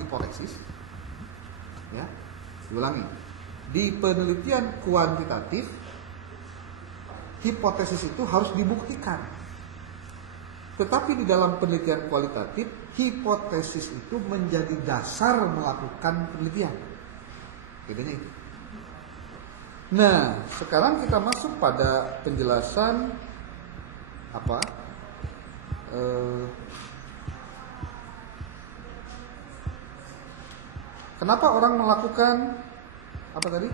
hipotesis, ya, ulangi. Di penelitian kuantitatif, hipotesis itu harus dibuktikan. Tetapi di dalam penelitian kualitatif, hipotesis itu menjadi dasar melakukan penelitian. Bedanya itu. Nah, sekarang kita masuk pada penjelasan apa? Kenapa orang melakukan apa tadi?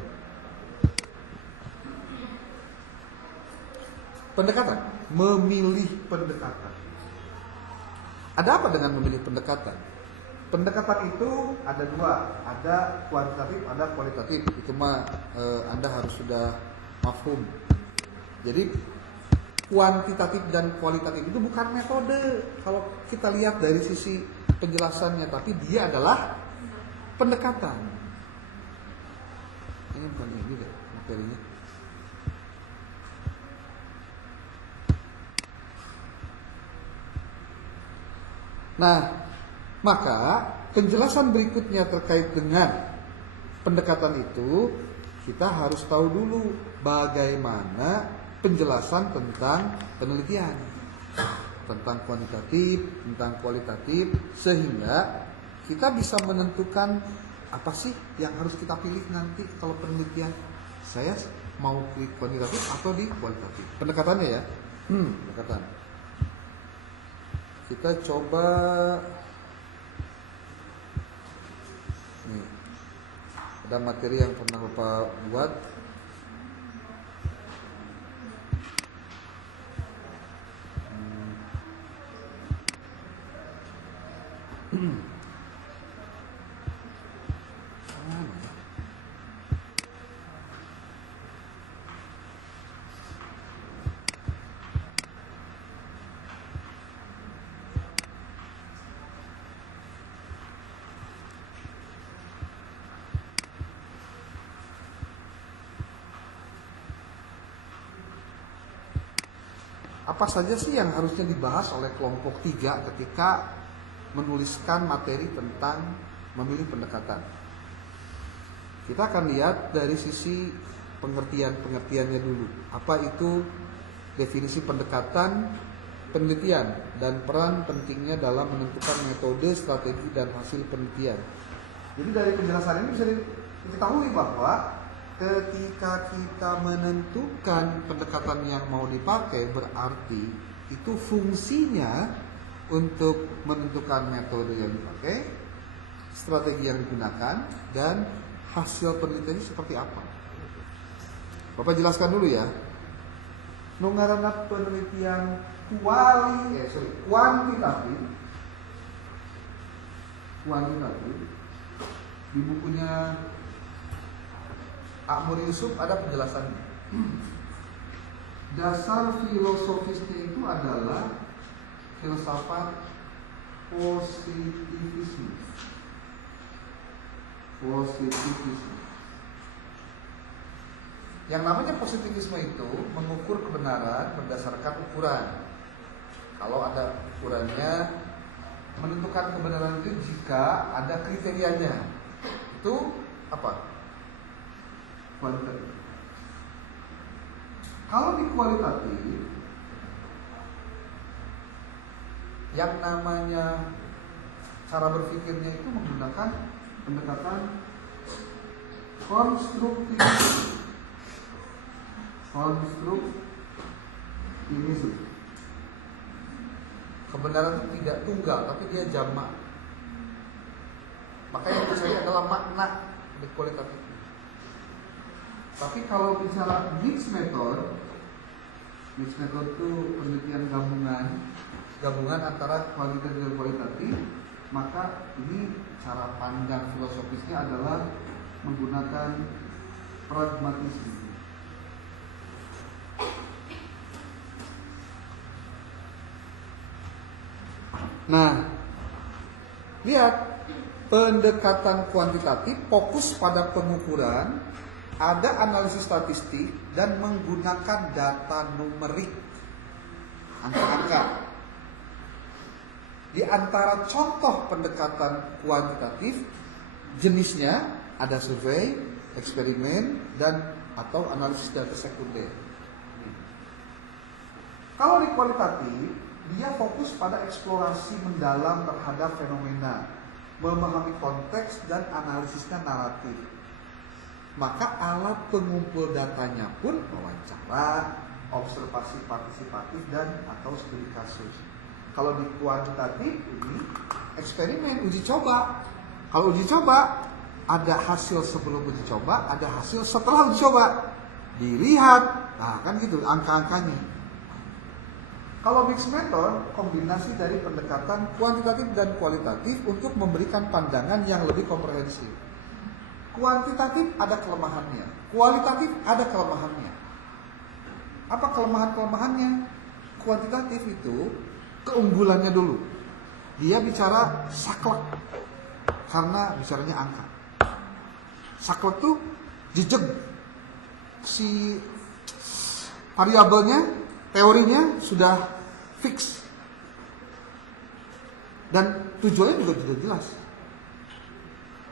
Pendekatan, memilih pendekatan. Ada apa dengan memilih pendekatan? Pendekatan itu ada dua, ada kuantitatif, ada kualitatif. Itu mah Anda harus sudah mafhum. Jadi kuantitatif dan kualitatif itu bukan metode kalau kita lihat dari sisi penjelasannya, tapi dia adalah pendekatan. Ini bukan ini deh materinya. Nah, maka penjelasan berikutnya terkait dengan pendekatan itu, kita harus tahu dulu bagaimana penjelasan tentang penelitian, tentang kuantitatif, tentang kualitatif, sehingga kita bisa menentukan apa sih yang harus kita pilih nanti kalau penelitian. Saya mau di kuantitatif atau di kualitatif. Pendekatannya ya, pendekatan. Kita coba nih, ada materi yang pernah Bapak buat. Apa saja sih yang harusnya dibahas oleh kelompok 3 ketika menuliskan materi tentang memilih pendekatan? Kita akan lihat dari sisi pengertiannya dulu. Apa itu definisi pendekatan, penelitian, dan peran pentingnya dalam menentukan metode, strategi, dan hasil penelitian. Jadi dari penjelasan ini bisa diketahui bahwa ketika kita menentukan pendekatan yang mau dipakai, berarti itu fungsinya untuk menentukan metode yang dipakai, strategi yang digunakan, dan hasil penelitiannya seperti apa. Bapak jelaskan dulu ya. Nungarana penelitian kuantitatif di bukunya Akmur Yusuf ada penjelasannya. Dasar filosofisnya itu adalah filsafat positivisme. Yang namanya positivisme itu mengukur kebenaran berdasarkan ukuran. Kalau ada ukurannya, menentukan kebenaran itu jika ada kriterianya. Itu apa? Kualitatif. Kalau di kualitatif, yang namanya cara berpikirnya itu menggunakan pendekatan konstruktivisme. Kebenaran itu tidak tunggal, tapi dia jamak. Maka yang dicari adalah makna di kualitatif. Tapi kalau bicara mixed method itu penelitian gabungan antara kualitatif dan kualitatif, maka ini cara pandang filosofisnya adalah menggunakan pragmatisme. Nah, lihat, pendekatan kuantitatif fokus pada pengukuran, ada analisis statistik, dan menggunakan data numerik, angka-angka. Di antara contoh pendekatan kuantitatif, jenisnya ada survei, eksperimen, dan atau analisis data sekunder. Kalau di kualitatif, dia fokus pada eksplorasi mendalam terhadap fenomena, memahami konteks dan analisisnya naratif. Maka alat pengumpul datanya pun wawancara, observasi partisipatif, dan atau studi kasus. Kalau di kuantitatif ini eksperimen, uji coba. Kalau uji coba ada hasil sebelum uji coba, ada hasil setelah uji coba. Dilihat, nah kan gitu angka-angkanya. Kalau mixed method, kombinasi dari pendekatan kuantitatif dan kualitatif untuk memberikan pandangan yang lebih komprehensif. Kuantitatif ada kelemahannya, kualitatif ada kelemahannya. Apa kelemahan-kelemahannya? Kuantitatif itu keunggulannya dulu. Dia bicara saklek karena bicaranya angka. Saklek tuh jejeg si variabelnya, teorinya sudah fix dan tujuannya juga sudah jelas.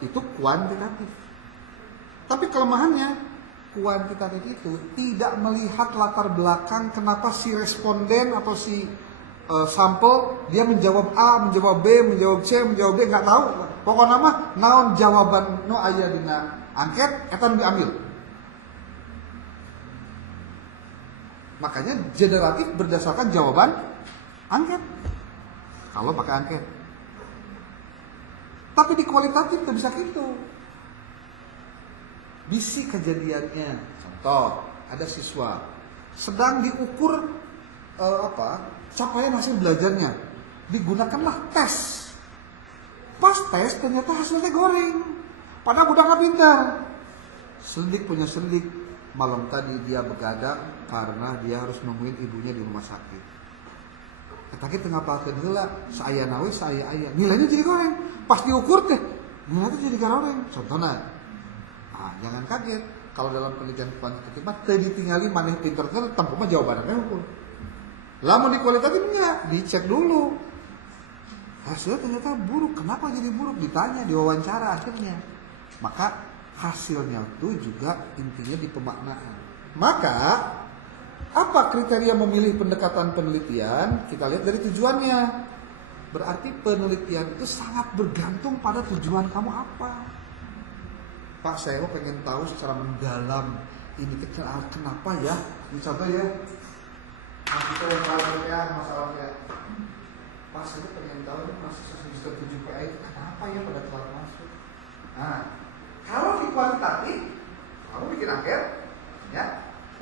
Itu kuantitatif. Tapi kelemahannya, kuantitatif itu tidak melihat latar belakang kenapa si responden atau si sampel dia menjawab A, menjawab B, menjawab C, menjawab D, nggak tahu. Pokoknya mah naon jawaban no aya dina angket eta diambil. Makanya generatif berdasarkan jawaban angket. Kalau pakai angket. Tapi di kualitatif tidak bisa gitu. Bisi kejadiannya. Contoh, ada siswa sedang diukur capaian hasil belajarnya. Digunakanlah tes. Pas tes ternyata hasilnya goreng. Padahal budak nggak pintar. Selidik punya selidik. Malam tadi dia begadang karena dia harus nungguin ibunya di rumah sakit. Tapi tengah pakai heula, saya nawe saya ayah. Nilainya jadi goreng. Pas diukur teh, nilainya jadi goreng. Contohnya, jangan kaget. Kalau dalam penelitian kuantitatif mah teu ditinggali maneh pinter teh tempo mah jawabannya ukur. Lamun di kualitatif enggak, dicek dulu. Hasilnya ternyata buruk. Kenapa jadi buruk? Ditanya, diwawancara akhirnya. Maka hasilnya itu juga intinya di pemaknaan. Maka apa kriteria memilih pendekatan penelitian? Kita lihat dari tujuannya. Berarti penelitian itu sangat bergantung pada tujuan kamu apa. Pak, saya pengen tahu secara mendalam ini kenapa ya? Contoh ya, kita yang paling ya masalahnya. Pak, saya pengen tahu mahasiswa semester 7 PA itu kenapa ya pada telat masuk. Nah, kalau di kuantitatif, kamu bikin angket, ya,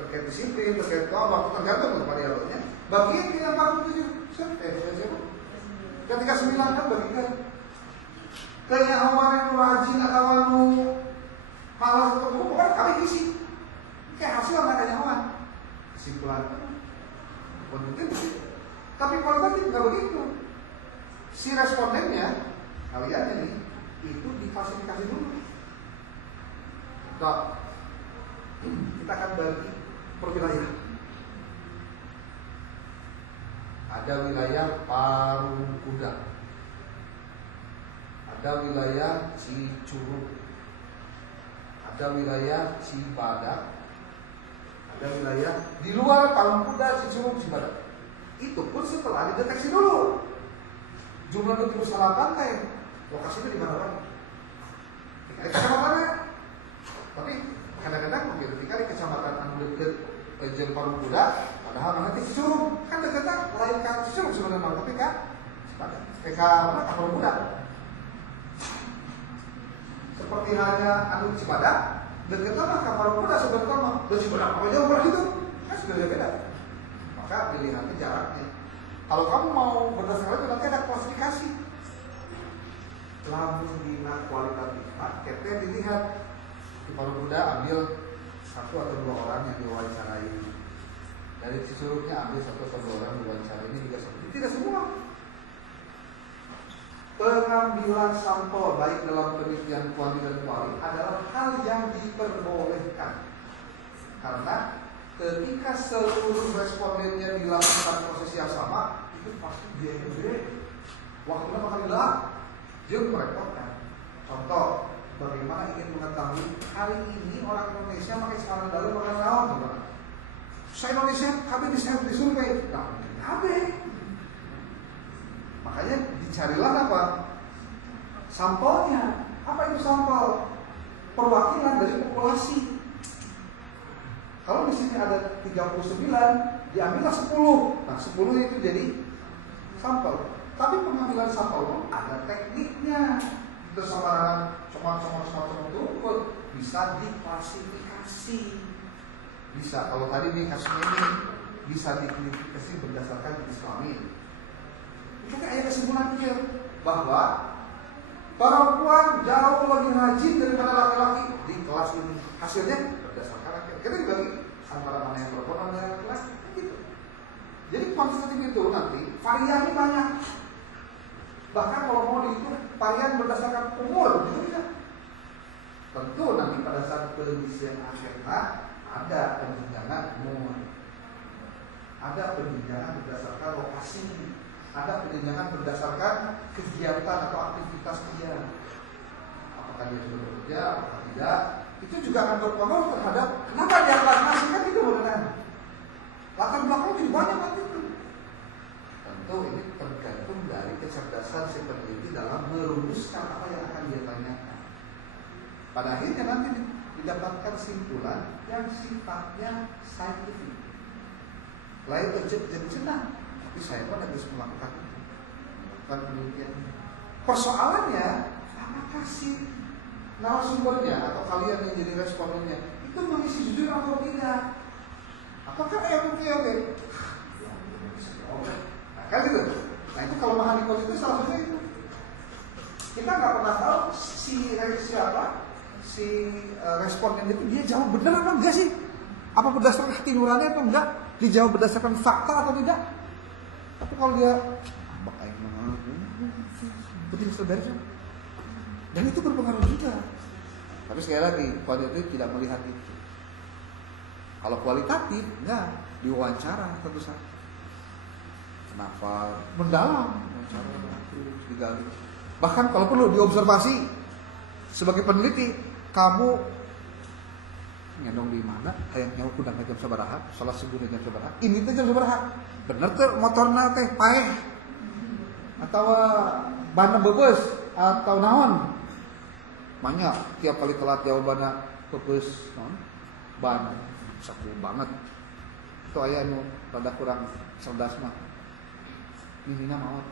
terkait disiplin, terkait waktu tergantung variabelnya. Bagian yang 47, siapa? Ketika 9 kan bagikan. Kayaknya awan yang rajin, awan malas untuk buku, kan kali isi. Kayak hasil nggak ada awan. Kesimpulan, penting begitu. Tapi kualitatif nggak begitu. Si respondennya, kalian ini, itu diklasifikasi dulu. Nah, kita akan bagi per wilayah. Ada wilayah Parung Kuda, ada wilayah Cicurug, ada wilayah Cibadak, ada wilayah di luar Parung Kuda, Cicurug, Cibadak. Itu pun setelah dideteksi dulu jumlah penduduk pantai, lokasinya di mana? Di kecamatannya. Tapi kadang-kadang ketika di kecamatan anu deket jeung Parung Kuda, padahal nanti Cicurug kan deketnya lain kan Cicurug sebenarnya, tapi kan PK mana Parung Kuda. Seperti halnya anu Cibadak, deketnya mah ka Parung Kuda sebenarnya mah, dan Cibadak apa jauh begitu, kan sudah beda. Maka pilihannya jaraknya. Kalau kamu mau berdasarkan itu nanti ada klasifikasi. Lamun dina kualitatif, KT dilihat. Di Parung Kuda ambil 1 atau 2 orang yang diwawancarai. Dari Cicurugnya ambil 1 atau 2 orang diwawancara. Ini juga seperti tidak semua. Pengambilan sampel baik dalam penelitian kuanti dan kuali adalah hal yang diperbolehkan. Karena ketika seluruh respondennya dilakukan proses yang sama, itu pasti biaya gede. waktunya bakal hilang, jeung merepotkan. Contoh, bagaimana ingin mengetahui hari ini orang Indonesia pakai celana dalam bakal naon, teman? Se-Indonesia KB disurvei, nah KB. Makanya dicarilah apa? Sampelnya. Apa itu sampel? Perwakilan dari populasi. Kalau di sini ada 39, diambillah 10. Nah, 10 itu jadi sampel. Tapi pengambilan sampel itu ada tekniknya. Itu sama comot itu bisa diklasifikasi. Bisa, kalau tadi nih kasusnya ini bisa diklasifikasi berdasarkan jenis kelamin. Kita ada kesimpulan dia bahwa perempuan jauh lebih rajin daripada laki-laki di kelas ini. Hasilnya berdasarkan laki-laki. Kita dibagi antara mana yang perempuan dan yang laki-laki. Gitu. Jadi kuantitatif itu nanti variannya banyak. Bahkan kalau mau dihitung varian berdasarkan umur juga bisa. Tentu nanti pada saat penelitian akhirnya ada penjenjangan umur, ada penjenjangan berdasarkan lokasi, ada penjenjangan berdasarkan kegiatan atau aktivitas dia. Apakah dia sudah bekerja, apakah tidak? Itu juga akan berpengaruh terhadap kenapa dia aklamasi kan gitu benar. Latar belakang juga banyak nanti itu. Tentu ini tergantung dari kecerdasan si peneliti dalam merumuskan apa yang akan dia tanyakan. Pada akhirnya nanti didapatkan kesimpulan yang sifatnya saintifik. Lain kejep senang, tapi saya pun harus melakukan itu, melakukan penelitian. Persoalannya, apakah si narasumbernya atau kalian yang jadi respondennya itu mengisi jujur atau tidak? Apakah oke? Nah, kan gitu. Nah itu kelemahan di itu salah satunya itu. Kita nggak pernah tahu si responden itu dia jawab benar apa enggak sih? Apa berdasarkan hati nurani atau enggak? Dijawab berdasarkan fakta atau tidak? Tapi kalau dia betul saudara, dan itu berpengaruh juga. Tapi sekali lagi kualitatif tidak melihat itu. Kalau kualitatif enggak diwawancara tentu saja. Kenapa? Mendalam wawancara terus digali. Bahkan kalau perlu diobservasi sebagai peneliti, kamu ngendong di mana? Hayang nyawa kudang jam sabaraha, salah subuh jam sabaraha. Ini teh jam sabaraha. Bener teh motorna teh paeh atau ban bebeus atau naon? Banyak tiap kali telat jawabanna bebeus naon? Ban saku banget. Itu aya nu rada kurang cerdas mah. Nina maot.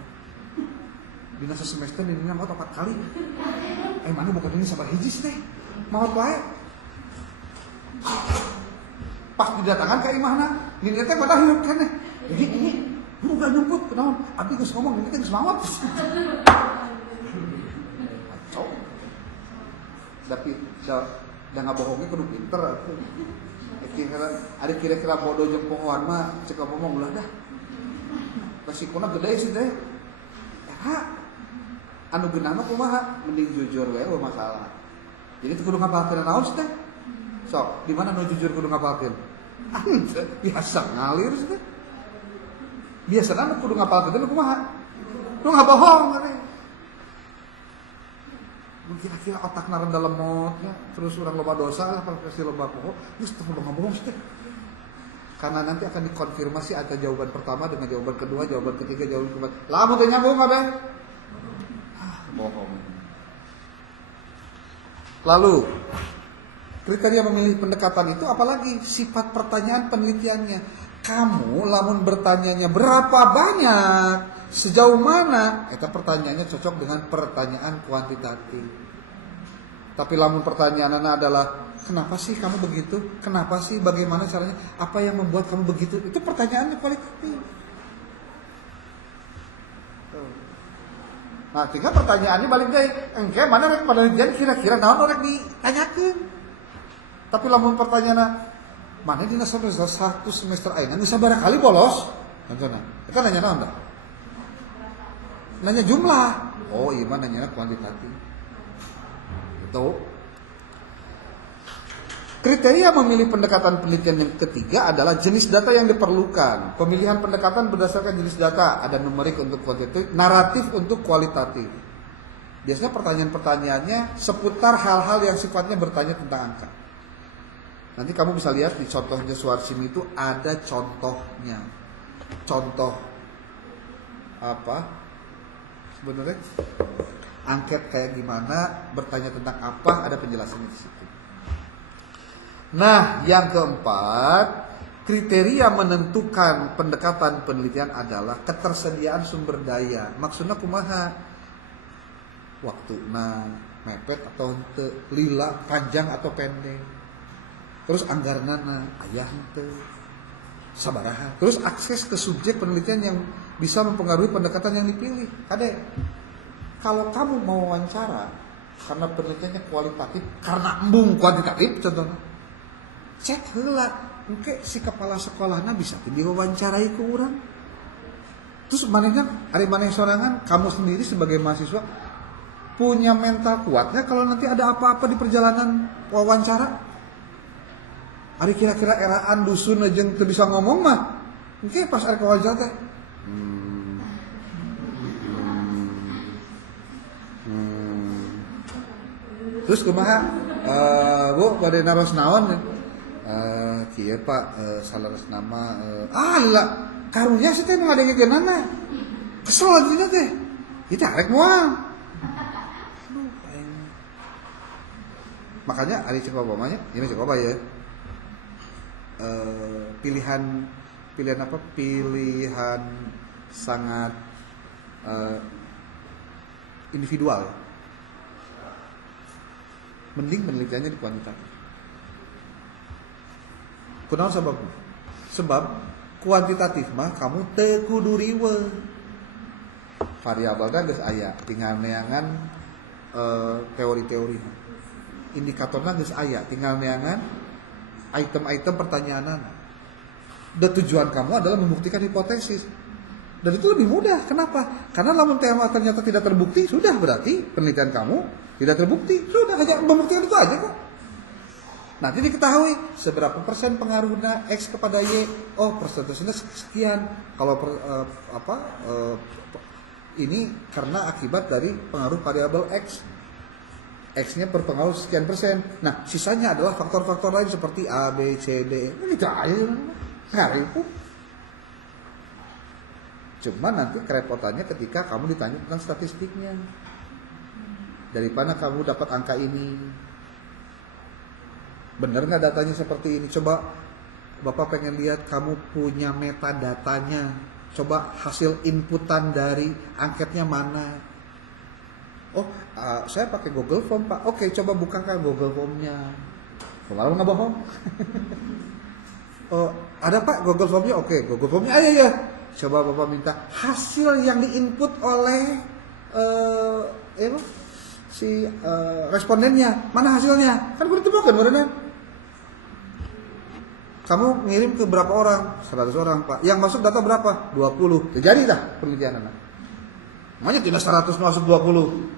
Dina semester Nina maot 4 kali. Mana bukan ini sabar hiji teh. Maot wae. Pas didatangan ke imahna, Nina teh pada hirup keneh. Ini bukan nyumput kenaon? Abdi geus ngomong ini teh geus maot. Kacau. Tapi da ngabohongnya kudu pinter atuh. Kira-kira bodoh jeung pohoan mah cek ngomong ulah dah. Resikonya gede sih teh. Anu geunah mah kumaha? Mending jujur we masalah. Jadi kudu ngapalkeun naon sih teh? Sok, di mana nu jujur kudu ngapalkeun? Biasa ngalir sih teh. Biasana nu kudu ngapalkeun teh kumaha? Nu ngabohong teh. Kira-kira otakna rada lemot ya, terus urang loba dosa lah kalau kasih loba poho, geus teu ngabohong sih teh. Karena nanti akan dikonfirmasi ada jawaban pertama dengan jawaban kedua, jawaban ketiga, jawaban keempat. Lamun teh nyambung kabeh. Bohong. Lalu kriteria memilih pendekatan itu apalagi sifat pertanyaan penelitiannya. Kamu lamun bertanyanya berapa banyak, sejauh mana, itu pertanyaannya cocok dengan pertanyaan kuantitatif. Tapi lamun pertanyaannya adalah kenapa sih kamu begitu? Kenapa sih? Bagaimana caranya? Apa yang membuat kamu begitu? Itu pertanyaannya kualitatif. Nah, tinggal pertanyaannya balik deui. Engke mana rek penelitian kira-kira naon rek ditanyakeun. Tapi lamun pertanyaanna mana dina satu semester ayeuna geus sabaraha kali bolos? Contohna. Eta nanya naon tah? Nanya jumlah. Oh, iya mah nanya kuantitatif. Itu. Kriteria memilih pendekatan penelitian yang ketiga adalah jenis data yang diperlukan. Pemilihan pendekatan berdasarkan jenis data. Ada numerik untuk kuantitatif, naratif untuk kualitatif. Biasanya pertanyaan-pertanyaannya seputar hal-hal yang sifatnya bertanya tentang angka. Nanti kamu bisa lihat di contohnya Schwarzschild itu ada contohnya. Contoh apa? Sebenarnya angket kayak gimana, bertanya tentang apa, ada penjelasannya di situ. Nah, yang keempat, kriteria menentukan pendekatan penelitian adalah ketersediaan sumber daya. Maksudnya kumaha? Waktuna mepet atau henteu, lila panjang atau pendek. Terus anggaranana aya henteu. Sabaraha. Terus akses ke subjek penelitian yang bisa mempengaruhi pendekatan yang dipilih. Kade. Kalau kamu mau wawancara karena penelitiannya kualitatif, karena embung kuantitatif contohnya. Cek heula, engke si kepala sekolahna bisa diwawancarai ku urang. Terus manehna ari maneh sorangan, kamu sendiri sebagai mahasiswa punya mental kuatnya kalau nanti ada apa-apa di perjalanan wawancara. Ari kira-kira eraan dusun aja teu bisa ngomong mah. Engke pas ari wawancara teh. Terus kumaha? Bu, pada naros naon? Kieu Pak, salaras nama lah, karunya sih teh ngadengeunana. Kesel dina teh. Ieu teh arek moal. Makanya ari cek babamanya, ini cek baba ya. Pilihan apa? Pilihan sangat individual. Mending penelitiannya di kuantitatif. Kunaon sababna? Sebab kuantitatif mah kamu teu kudu riweuh. Variabelna geus aya, tinggal neangan teori-teori. Indikatorna geus aya, tinggal neangan item-item pertanyaanana. Dan tujuan kamu adalah membuktikan hipotesis. Dan itu lebih mudah. Kenapa? Karena lamun tema ternyata tidak terbukti, sudah berarti penelitian kamu tidak terbukti. Sudah, hanya membuktikan itu aja kok. Nanti diketahui seberapa persen pengaruhnya X kepada Y. Oh, persentasenya sekian. Kalau ini karena akibat dari pengaruh variabel X. X-nya berpengaruh sekian persen. Nah, sisanya adalah faktor-faktor lain seperti A, B, C, D. Ini aja, nggak ribut. Cuma nanti kerepotannya ketika kamu ditanya tentang statistiknya. Dari mana kamu dapat angka ini? Benar nggak datanya seperti ini? Coba Bapak pengen lihat kamu punya metadatanya. Coba hasil inputan dari angketnya mana? Oh, saya pakai Google Form Pak. Oke, coba bukakan Google Form-nya. Kemarin nggak bohong? Oh, ada Pak Google Form-nya? Oke, Google Form-nya ya. Coba Bapak minta hasil yang diinput oleh respondennya. Mana hasilnya? Kan udah ditemukan beneran. Kamu ngirim ke berapa orang? 100 orang Pak. Yang masuk data berapa? 20. Jadi dah penelitian anak. Makanya tidak 100 masuk 20.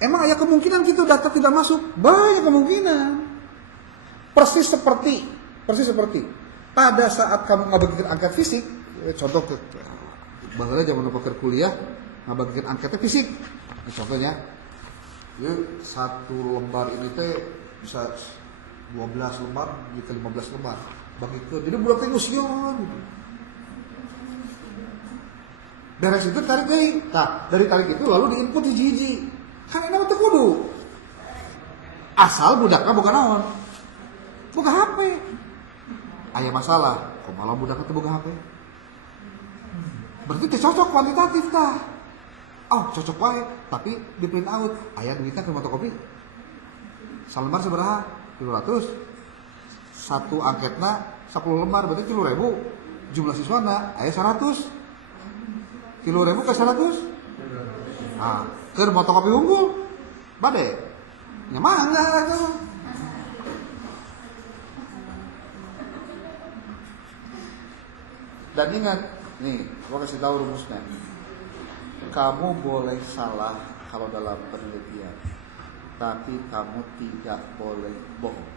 Emang ada kemungkinan gitu data tidak masuk? Banyak kemungkinan. Persis seperti pada saat kamu ngabagikan angka fisik, contoh bahwa zaman poker kuliah ngabagikan angkanya fisik. Nah, contohnya, satu lembar ini teh bisa 12 lembar, gitu 15 lembar. Bagi ke, jadi budak teh ngusion gitu. Beres itu tarik deui. Nah, dari tarik itu lalu diinput hiji-hiji. Kan enak teh kudu. Asal budakna boga naon? Boga HP. Aya masalah, kok malah budakna teh boga HP? Berarti teh cocok kuantitatif tah. Oh, cocok wae, tapi di print out. Aya duitna ke fotokopi. Salembar sabaraha? 300. Satu angketna 10 lembar berarti 3.000. Jumlah siswana aya 100. 3.000 ke 100. Ah, keur fotokopi unggul. Bade. Nya mangga atuh. Dan ingat, nih, gua kasih tahu rumusnya. Kamu boleh salah kalau dalam penelitian, tapi kamu tidak boleh bohong.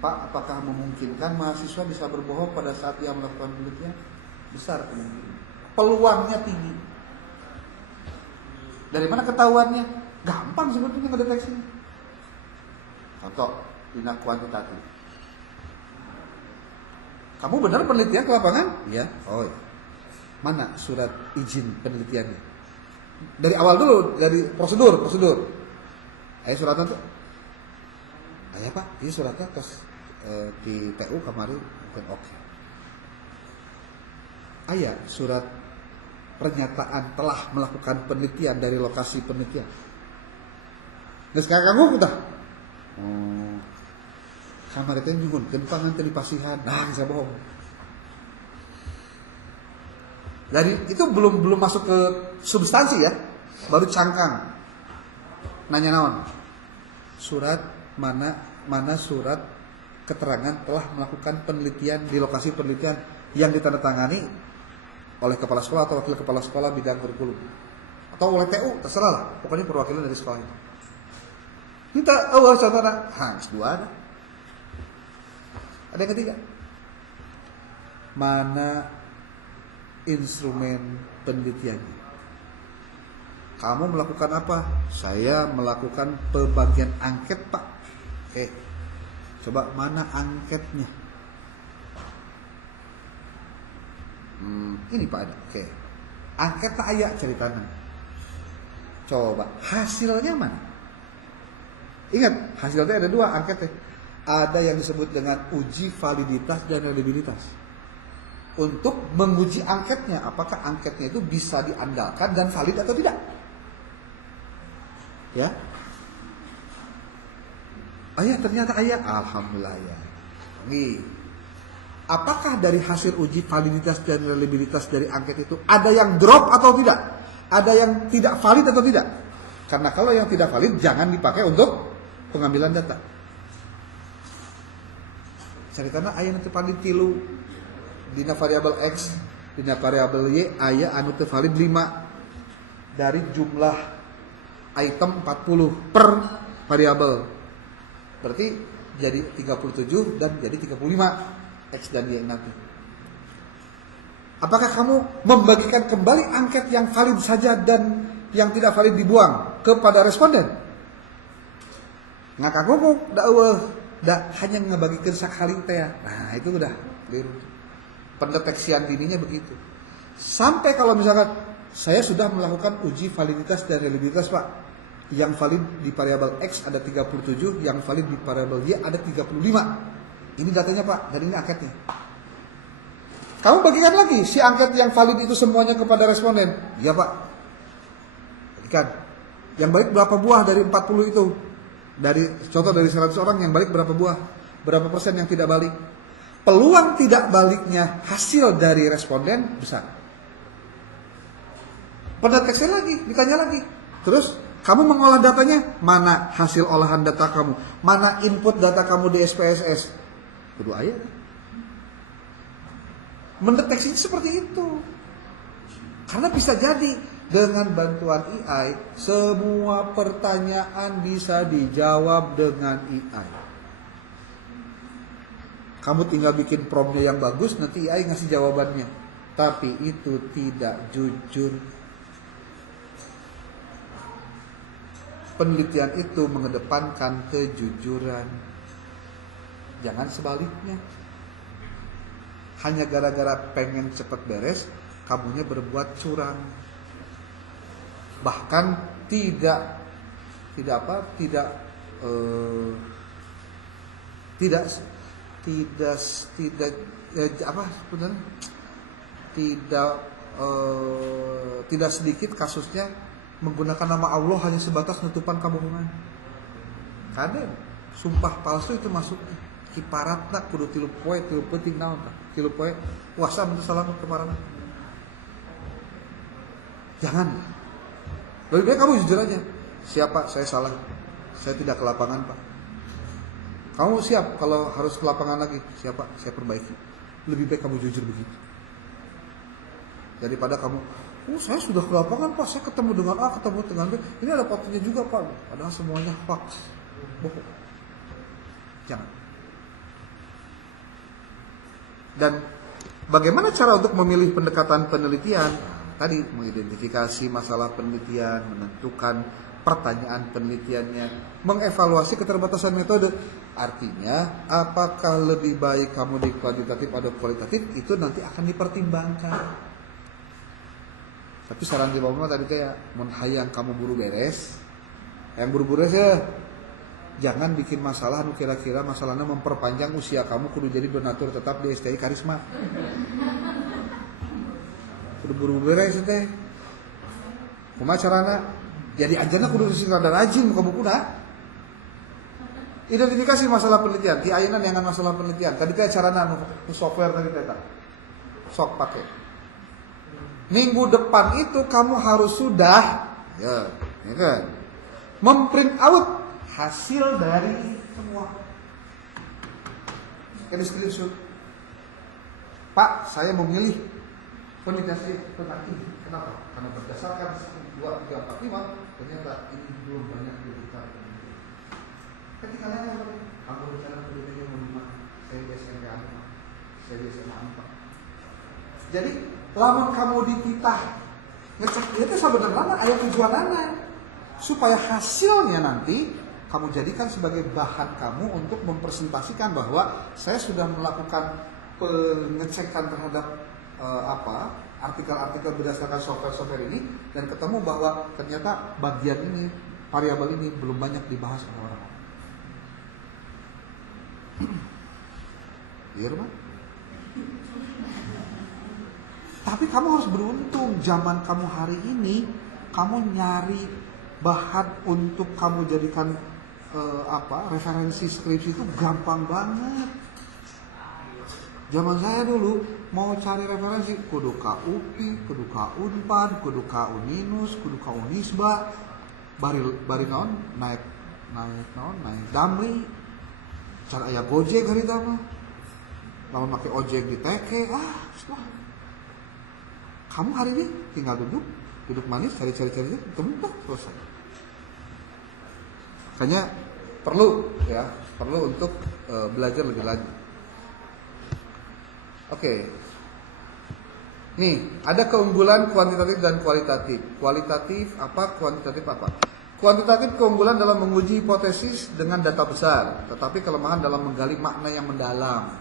Pak, apakah memungkinkan mahasiswa bisa berbohong pada saat dia melakukan penelitian? Besar kemungkinan. Peluangnya tinggi. Dari mana ketahuannya? Gampang sebetulnya ngedeteksinya. Contoh, tindak kuantitatif. Kamu benar penelitian ke lapangan? Iya. Oh iya. Mana surat izin penelitiannya? Dari awal dulu, dari prosedur. Ayo suratnya tuh. Ayo Pak, ini suratnya terus di PU kemarin mungkin oke. Ayah surat pernyataan telah melakukan penelitian dari lokasi penelitian. Nah sekarang kamu udah sama itu nyungun kenpangan tadi pasihan. Nah bisa bohong. Dari itu belum masuk ke substansi ya, baru cangkang. Nanya naon? Surat mana surat keterangan telah melakukan penelitian di lokasi penelitian yang ditandatangani oleh kepala sekolah atau wakil kepala sekolah bidang kurikulum atau oleh TU, terserah lah, pokoknya perwakilan dari sekolah itu. Minta contohnya, dua ada. Ada yang ketiga, mana instrumen penelitiannya? Kamu melakukan apa? Saya melakukan pembagian angket Pak. Oke, coba mana angketnya? Ini Pak ada. Oke, angket tak ayak ceritanya. Coba hasilnya mana? Ingat, hasilnya ada dua angketnya. Ada yang disebut dengan uji validitas dan reliabilitas. Untuk menguji angketnya, apakah angketnya itu bisa diandalkan dan valid atau tidak. Ya, ayah ternyata ayah, alhamdulillah ya. Nih, apakah dari hasil uji validitas dan reliabilitas dari angket itu ada yang drop atau tidak? Ada yang tidak valid atau tidak? Karena kalau yang tidak valid jangan dipakai untuk pengambilan data. Ceritanya ayah nanti valid tilu dina variabel X, dina variabel Y, ayah anu teu valid 5 dari jumlah item 40 per variabel. Berarti jadi 37 dan jadi 35 X dan Y nanti. Apakah kamu membagikan kembali angket yang valid saja dan yang tidak valid dibuang kepada responden? Ngakak ngomong, dah hanya ngebagikan sakali teh ya. Nah, itu udah keliru. Pendeteksian dininya begitu. Sampai kalau misalkan saya sudah melakukan uji validitas dan reliabilitas Pak. Yang valid di variabel X ada 37, yang valid di variabel Y ada 35. Ini datanya Pak, dan ini angketnya. Kamu bagikan lagi si angket yang valid itu semuanya kepada responden. Iya Pak. Bagikan. Yang balik berapa buah dari 40 itu? Contoh dari 100 orang yang balik berapa buah? Berapa persen yang tidak balik? Peluang tidak baliknya hasil dari responden besar. Pendeteksi lagi, ditanya lagi. Terus kamu mengolah datanya, mana hasil olahan data kamu? Mana input data kamu di SPSS? Kudu aya. Mendeteksinya seperti itu. Karena bisa jadi dengan bantuan AI semua pertanyaan bisa dijawab dengan AI. Kamu tinggal bikin promptnya yang bagus, nanti AI ngasih jawabannya. Tapi itu tidak jujur. Penelitian itu mengedepankan kejujuran. Jangan sebaliknya. Hanya gara-gara pengen cepat beres, kamunya berbuat curang. Bahkan tidak sedikit kasusnya menggunakan nama Allah hanya sebatas nutupan kabohongan. Kadang sumpah palsu itu masuk ibaratna kudu 3 poe 3 penting naon tah 3 poe puasa mun salamet kemarana. Jangan. Lebih baik kamu jujur aja. Siapa saya salah. Saya tidak ke lapangan, Pak. Kamu siap kalau harus ke lapangan lagi? Siapa? Saya perbaiki. Lebih baik kamu jujur begitu. Daripada kamu, saya sudah ke lapangan Pak, saya ketemu dengan A, ketemu dengan B. Ini ada fotonya juga Pak. Padahal semuanya hoax. Bohong. Jangan. Dan bagaimana cara untuk memilih pendekatan penelitian? Tadi mengidentifikasi masalah penelitian, menentukan pertanyaan penelitiannya, mengevaluasi keterbatasan metode. Artinya, apakah lebih baik kamu di kuantitatif atau kualitatif, itu nanti akan dipertimbangkan. Tapi saran di bawah tadi kayak menghayang kamu buru beres, yang buru beres ya, jangan bikin masalah nu kira-kira masalahnya memperpanjang usia kamu kudu jadi donatur tetap di STI Karisma. Kudu buru beres teh. Kumaha carana? Jadi ajarna kudu rada rajin muka bukuna. Identifikasi masalah penelitian, ti ayeuna dengan masalah penelitian. Tadi teh carana nu software tadi teh. Sok pakai. Minggu depan itu kamu harus sudah ya kan, memprint out hasil dari semua. Ini screenshot. Pak, saya memilih penelitian tentang ini. Kenapa? Karena berdasarkan 1, 2, 3, 4, 5 ternyata ini belum banyak diberikan. Ketika nanya kamu bicara penelitiannya mau saya di SMP 4, saya di SMA 4. Jadi lamun kamu dititah ngecek itu sebenarnya ada tujuannya supaya hasilnya nanti kamu jadikan sebagai bahan kamu untuk mempresentasikan bahwa saya sudah melakukan pengecekan terhadap artikel-artikel berdasarkan software-software ini dan ketemu bahwa ternyata bagian ini, variabel ini belum banyak dibahas oleh orang. Iya, Pak? Tapi kamu harus beruntung, zaman kamu hari ini kamu nyari bahan untuk kamu jadikan referensi skripsi itu gampang banget. Zaman saya dulu mau cari referensi kudu ka UPI, kudu ka Unpad, kudu ka Uninus, kudu ka Unisba, bari naon naik Damri, cara aya Gojek hari itu mah. Lamun make ojek di TK, kamu hari ini tinggal duduk manis, cari-cari ketemu selesai. Makanya perlu untuk belajar lebih lanjut. Oke. Nih, ada keunggulan kuantitatif dan kualitatif. Kualitatif apa, kuantitatif apa? Kuantitatif keunggulan dalam menguji hipotesis dengan data besar, tetapi kelemahan dalam menggali makna yang mendalam.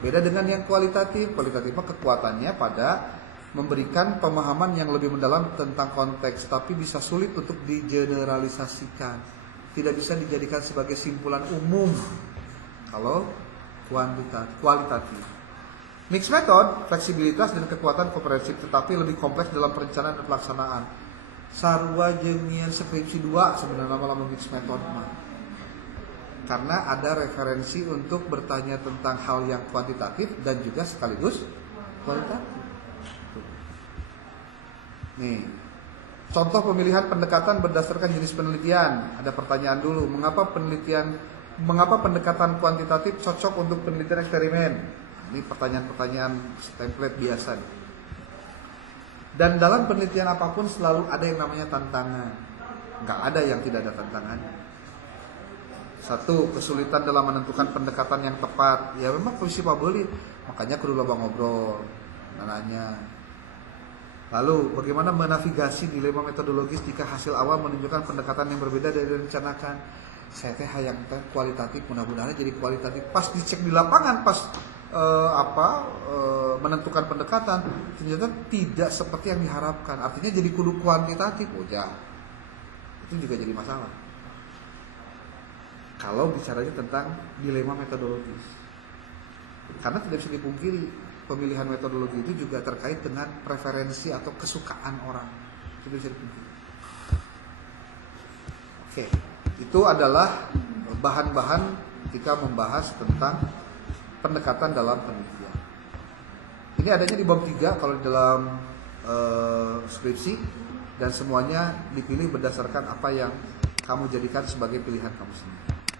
Beda dengan yang kualitatif. Kualitatif kekuatannya pada memberikan pemahaman yang lebih mendalam tentang konteks, tapi bisa sulit untuk digeneralisasikan. Tidak bisa dijadikan sebagai simpulan umum. Kalau kualitatif. Mixed method, fleksibilitas dan kekuatan komprehensif, tetapi lebih kompleks dalam perencanaan dan pelaksanaan. Sarua jeung nyieun skripsi 2 sebenarnya lamun mixed method mah. Karena ada referensi untuk bertanya tentang hal yang kuantitatif dan juga sekaligus kualitatif. Nih, contoh pemilihan pendekatan berdasarkan jenis penelitian. Ada pertanyaan dulu, mengapa pendekatan kuantitatif cocok untuk penelitian eksperimen? Ini pertanyaan-pertanyaan template biasa nih. Dan dalam penelitian apapun selalu ada yang namanya tantangan. Nggak ada yang tidak ada tantangannya. 1, kesulitan dalam menentukan pendekatan yang tepat. Ya memang prinsipabel, makanya kudu loba ngobrol, nanya. Lalu bagaimana menavigasi dilema metodologis jika hasil awal menunjukkan pendekatan yang berbeda dari direncanakan. Saya teh hayang teh kualitatif, mudah-mudahan jadi kualitatif. Pas dicek di lapangan, pas menentukan pendekatan, ternyata tidak seperti yang diharapkan. Artinya jadi kudu kuantitatif, itu juga jadi masalah. Kalau bicaranya tentang dilema metodologis, karena tidak bisa dipungkiri pemilihan metodologi itu juga terkait dengan preferensi atau kesukaan orang. Itu bisa dipungkiri. Oke, itu adalah bahan-bahan ketika membahas tentang pendekatan dalam penelitian. Ini adanya di bab 3 kalau di dalam skripsi, dan semuanya dipilih berdasarkan apa yang kamu jadikan sebagai pilihan kamu sendiri.